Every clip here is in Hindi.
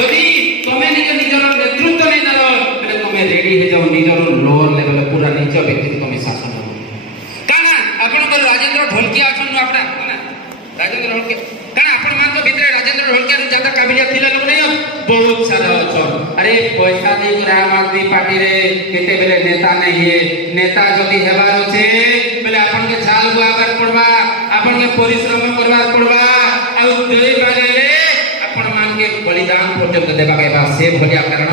যদি তুমি নিজের নেতৃত্ব नहीं दर তাহলে তুমি রেডি হয়ে যাও নিজের লোअर लेवल पूरा নিচ ব্যক্তি তুমি শাসন করো কানা আপনাদের রাজেন্দ্র ঢোলকিয়া আছেন আপনা না রাজেন্দ্র ঢোলকিয়া কানা আপন মান তো ভিতরে রাজেন্দ্র ঢোলকিয়া ज्यादा काबिलियत थिला लोग नहीं बहुत सारा अछन अरे पैसा दे के आम आदमी पार्टी रे केते बेले नेता नहीं है नेता जदी हेबार अछि बेले आपन के झाल बुआबार पड़बा आपन के परिश्रम करबार पड़बा आ देई बारे आपण मान के बलिदान पर्यंत देबा केबा से भलिया कारण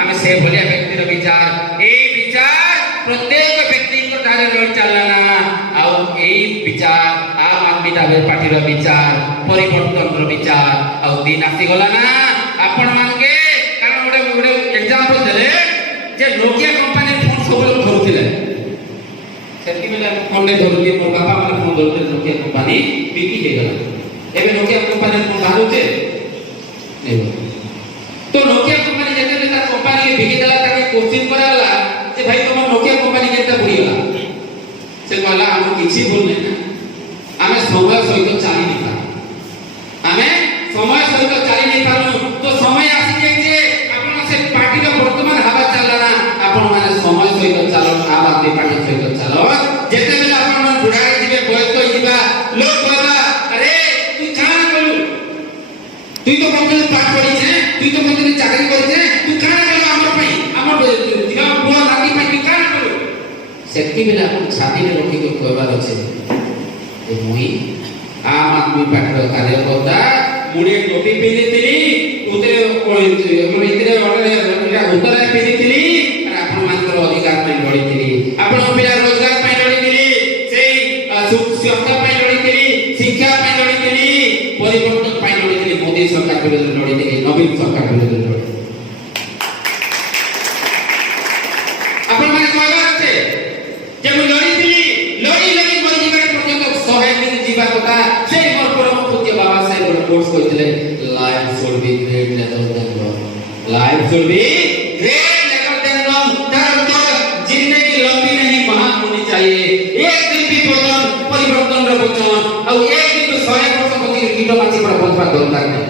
आमे से भलिया व्यक्ति रो विचार ए विचार प्रत्येक व्यक्ति को तारे रो चलना आ ए विचार आम आदमी पार्टी रो विचार परिवर्तन रो विचार आ दिन आसी गला ना आपण मान के कारण गोटे एग्जांपल देले जे नोकिया कंपनी फोन सब धरुथिले सेति बेले फोन ने धरुथि मोर बापा माने फोन धरुथे नोकिया कंपनी बिकी हे गला एबे नोकिया कंपनी फोन बारुचे तो नोकिया कंपनी जेते तार कंपनी के बिकी देला ताके क्वेश्चन कराला जे भाई तुम नोकिया कंपनी केते बुड़ी गला से कहला हम किछि भूल नै ना आमे समय सहित चाली नै पार आमे समय सहित चाली नै पारु तो समय आसी जे जे आपण से पार्टी रो वर्तमान हवा चलना आपण माने समय सहित चालो आम आदमी पार्टी सहित चालो जेते बेला आपण मन बुढ़ाई दिबे बयस होई दिबा लोग कहला अरे तू कान करू তুই তো কম্পিউটার পাঠ করিছে তুই তো কম্পিউটার চাকরি করিছে তুই কান কর আমার পাই আমার দিগা বুয়া নাতি পাই তুই কান কর সেতি বেলা আপন ছাতি রে রখি কে কইবার আছে ए मुई आम आदमी पार्टी रो कार्यकर्ता मुड़े टोपी पिंदिथिली उतरे मन इतरे उतरे पिंदिथिली और आपण मानकर अधिकार पे लड़ीथिली आपण पिला रोजगार पे लड़ीथिली सेई सुरक्षा पे लड़ीथिली शिक्षा पे लड़ीथिली परिवर्तन पे लड़ीथिली मोदी सरकार विरुद्ध लड़ीथिली नवीन सरकार विरुद्ध लड़ीथिली आपण माने कहला আছে যে মু লড়ीथिली लड़ी लड़ी मर जीवन पर्यंत 100 दिन जीवा কথা সেই মোর পরম পূজ্য বাবা সাহেব গোटे কোর্স কইଥିଲେ life should be great level than long life should be great level than long तार मतलब जिंदगी लंबी नहीं महान होनी चाहिए एक दिन भी बदन परिवर्तन रो बचन और एक दिन तो 100 वर्ष पति कीट माछी पर बचवा दरकार नहीं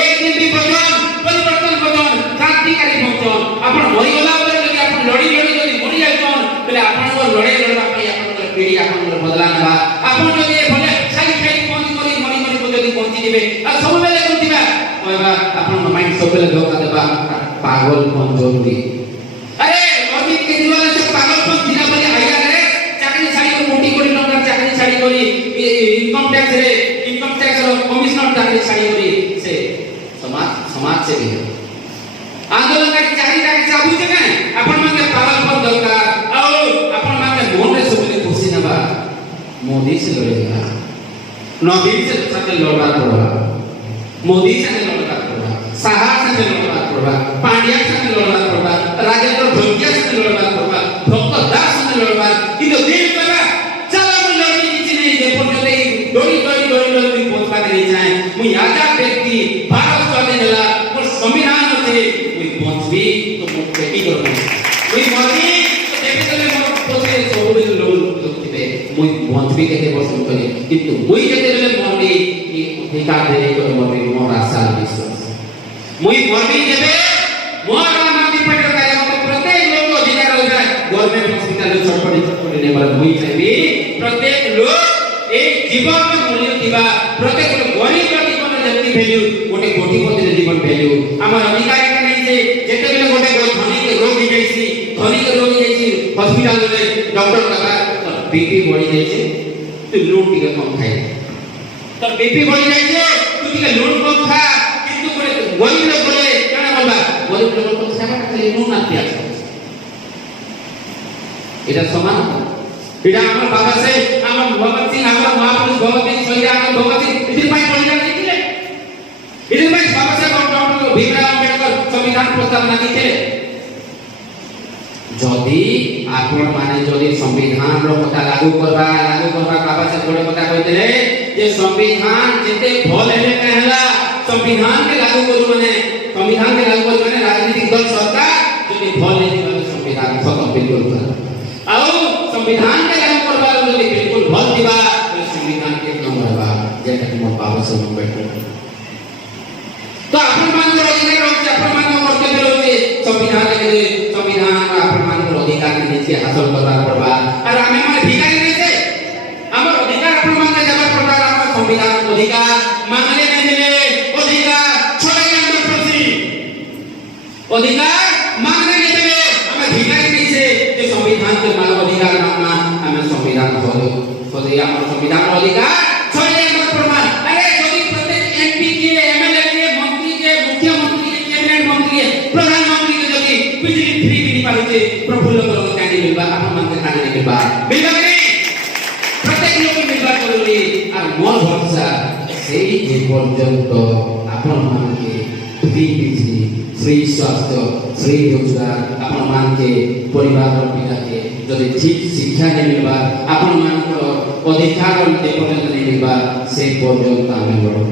एक दिन भी बचन परिवर्तन बचन क्रांतिकारी बचन आपण मरि गला बेले যদি आपण लड़ी लड़ी যদি मरि जाइछन बेले आपण को लड़ाई लड़वा पई आपण को पीढ़ी आपण को बदला नबा आपण যদি भले खाली खाली बंद करी मरि मरि को যদি बंची दिबे आ सब बेले गुंतिबा कहबा आपण माइंड सब बेले धोखा देबा पागलपन जरूरी अरे अभी केजरीवाल से पागलपन दिना बोले आया रे चाकरी छाड़ी को मोटी कोटी टंका चाकरी छाड़ी करी इनकम टैक्स रो कमिश्नर चाकरी छाड़ी करी से समाज से भी आंदोलन का चाकरी का चाबू जे ने अपन मन के पागलपन दरकार और अपन मन के मन रे सबले खुशी नबा मोदी से लड़ेगा नवीन से साथे लड़वा पड़वा मोदी से लड़वा पड़वा साहा से लड़वा पड़वा पांड्या से लड़वा पड़वा राजेंद्र ढोलकिया से लड़वा पड़वा भक्त दास से लड़वा किंतु दिल करा चला मन लड़ी किछि नहीं जे पड़ते डोरी पहुंचवा नहीं जाए मुई आजाद व्यक्ति भारत स्वाधीन होला और संविधान से मुई पहुंचबी तो मुझे की करना मुई मरी तो देबे तले मोर पोसे सबले लोग थिबे मुई पहुंचबी केते वर्ष करे किंतु मुई केते बेले मरी ई अधिकार देले को मरी मोर आशा विश्वास मुई मरी जेबे मोर आदमी पट काय तो प्रत्येक लोग अधिकार हो जाए गवर्नमेंट हॉस्पिटल छटपटी ने बार मुई चाहबी प्रत्येक लोग एक जीवन में मूल्य दिबा प्रत्येक गरीब जीवन जति वैल्यू गोटे कोटिपति जीवन वैल्यू हमर अधिकार के नहीं से जेते बेले गोटे धनी के रोग हो जाईसी हॉस्पिटल में डॉक्टर कहा बीपी बढ़ी जाईছে तू लूट के कम खाए तो बीपी बढ़ी जाईছে तू के लूट कम खा किंतु गरीब लोग बोले काना बोलबा गरीब लोग को सेवा खाली लूट ना दिया এটা সমান এটা আমার বাবা से আমার ভগত সিং আমার মহাপুরুষ ভগত সিং সৈরা আমার ভগত সিং ইদিন ভাই বলিদান দিলে ইদিন ভাই বাবা साहब डॉक्टर भीमराव अंबेडकर संविधान प्रस्तावना दिले যদি আপন মানে যদি সংবিধান रो কথা लागू करबा बाबा साहब बड़े কথা কইতেলে যে সংবিধাन যেতে ভল হেলে कहला संविधान के लागू करू माने राजनीतिक दल सरकार যদি भल हेले संविधान खत्म बिल्कुल आउ संविधान के लागू करबा যদি बिल्कुल भल दिबा तो संविधान के काम रहबा जेटा मोर बाबा साहब अंबेडकर तो आपन मान रो अधिकार संविधान के संविधान आपण मान अधिकार के नीचे हासिल करना पड़बा और हमें माने भिखारी नहीं थे हमर अधिकार आपण मान के जगह पड़बा हमर संविधान अधिकार मांगले नहीं देले अधिकार छोड़े हमर प्रति अधिकार मांगने नहीं देले हमें भिखारी नहीं से जे संविधान के मानव अधिकार मांगना हमें संविधान खोले हमर संविधान अधिकार छोड़े हमर प्रमाण अरे यदि प्रत्येक एमपी के एमएलए के मंत्री के मुख्यमंत्री के कैबिनेट मंत्री के प्रधानमंत्री के यदि बिजली फ्री मिल पाले प्रफुल्ल करो कानी मिलबा आपण मान के कानी मिलबा मिलबा नहीं प्रत्येक लोक मिलबा जरूरी और मोर भरोसा सेही जे पर्यंत आपण मान के फ्री बिजली फ्री स्वास्थ्य फ्री रोजगार आपण मान के परिवार पिला के जदि ठीक शिक्षा नहीं मिलबा आपण मान को अधिकार जे पर्यंत नहीं मिलबा से पर्यंत आमे लड़ो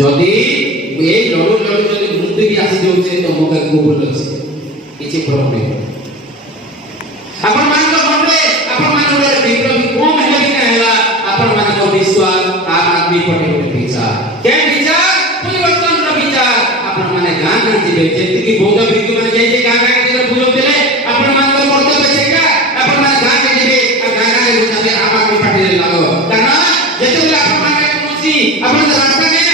जदि ए लड़ो लड़ो जदि मृत्यु भी आसी जाउछे तो मोके कबूल अछि किछि फरक नहीं आपण मान को मनले आपण मान रे विप्लव कोम हेले कि हैला आपण मान को विश्वास आम आदमी पटे विचार के विचार परिवर्तन रा विचार आपण माने गान गान जीवे जेति कि बौद्ध भिक्षु माने जे जे गान गान के बुझो देले आपण मान को कर्तव्य छेका आपण माने गान गान जीवे आ गान गान बुझाबे आम आदमी पार्टी रे लागो कारण जेते आपण माने कोनसी आपण रास्ता नै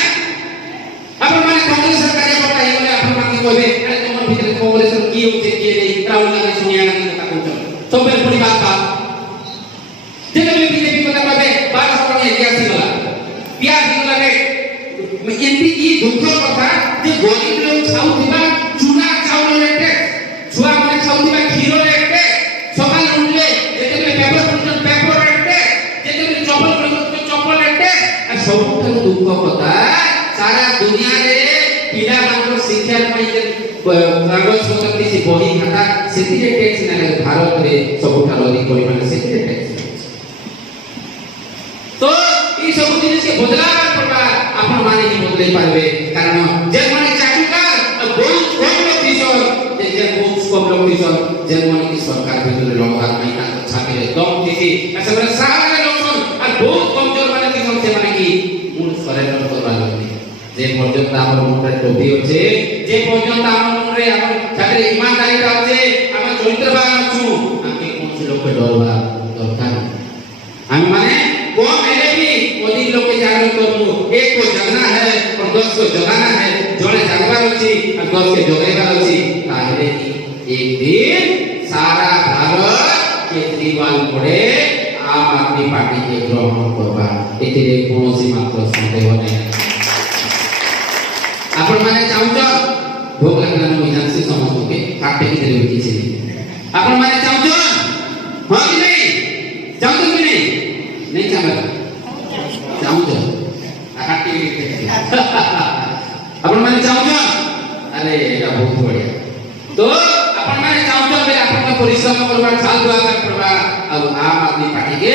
आपण माने कांग्रेस सरकार या पता हे बोले आपण माने कहबे अरे तुम भीतर कांग्रेस की होते के नै राहुल गांधी सोनिया गांधी कथा कहतो सबे बड़ी बात बा जेते बीजेपी कथा कहबे 12 साल इतिहास होला प्याज होला रे एमपी की दुख कथा जे गरीब लोग खाउथिबा चूना चाउल रेटे छुआ माने खाउथिबा खीरो रेटे सकाल उठले जेते पेपर रेटे जेते चप्पल रेटे आ सबठो दुख कथा सारा दुनिया रे पिला मानक शिक्षा पई जे कागज पत्र से बही खाता सेति टैक्स ना लगे भारत रे सबठो अधिक परिमाण सेति टैक्स तो ई सब जिनिस के बदलाव पड़बा आपण माने ही बदलै पारबे कारण जे माने चाटुकार बहुत कम लोग दिसर जे बहुत कम लोग दिसर जे माने की सरकार भीतर लोग आदमी का छापे दम दिसी असले सारे लोग और बहुत कमजोर माने दिसर से माने की मूल सरेंडर करबा लोग जे पर्यंत हमर मन रे टोपी होचे जे पर्यंत हमर मन रे हमर छाते ईमानदारी का होचे हमर चरित्रवान छु आके कोन से लोग के डरवा दरकार हम माने कौन मेरे भी अधिक लोग के जागरूक करनु एक को जगना है और 10 को जगाना है जोड़े जगबार अछि और 10 के जगैबार अछि ताहले एक दिन सारा भारत केजरीवाल पड़े आम आदमी पार्टी के ग्रहण करबा एतिरे कोनोसी मात्र संदेह नै आपण माने चाहूछ भोग लागला न विधानसी समस्त के काटे के देबे किछि आपण माने चाहूछ हां कि नहीं चाहूछ कि नहीं चाहूछ आकाटी अपन माने चाहूछ अरे एटा बहुत बढ़िया तो अपन माने चाहूछ बे अपन परिश्रम करबा साल दुआ करबा अब आम आदमी पार्टी के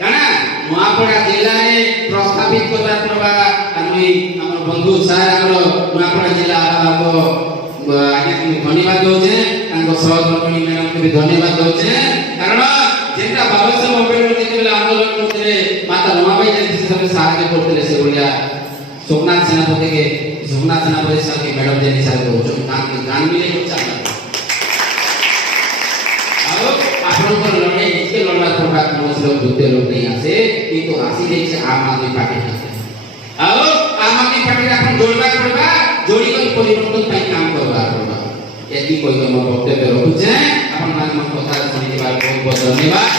काना नुआपड़ा जिल्ला रे प्रस्तावित करबा करबा अनि हमर बंधु सार हमर नुआपड़ा जिल्ला को आगे धन्यवाद दोचे तांको सहकर्मी मैडम के भी धन्यवाद दोचे कारण जेता बाबा साहेब अम्बेडकर जेतेले आंदोलन करथिले माता रमाबाई जयंती सब सारे करथिले से बोलिया सोमनाथ सेनापति साहब के मैडम जेनी साहब को जो गान मिले को चाहता अब आपण पर लड़े इसके लड़ना पड़ता कौन लोग दूसरे लोग नहीं आसे किंतु आसी गई से आम आदमी पार्टी अब आम आदमी पार्टी अपन जोड़बा पड़बा जोड़ी कर परिवर्तन ପାଇଁ काम करबा पड़बा यदि कोई हम वक्तव्य रखुछे अपन मान कथा सुनि के बाद बहुत बहुत धन्यवाद।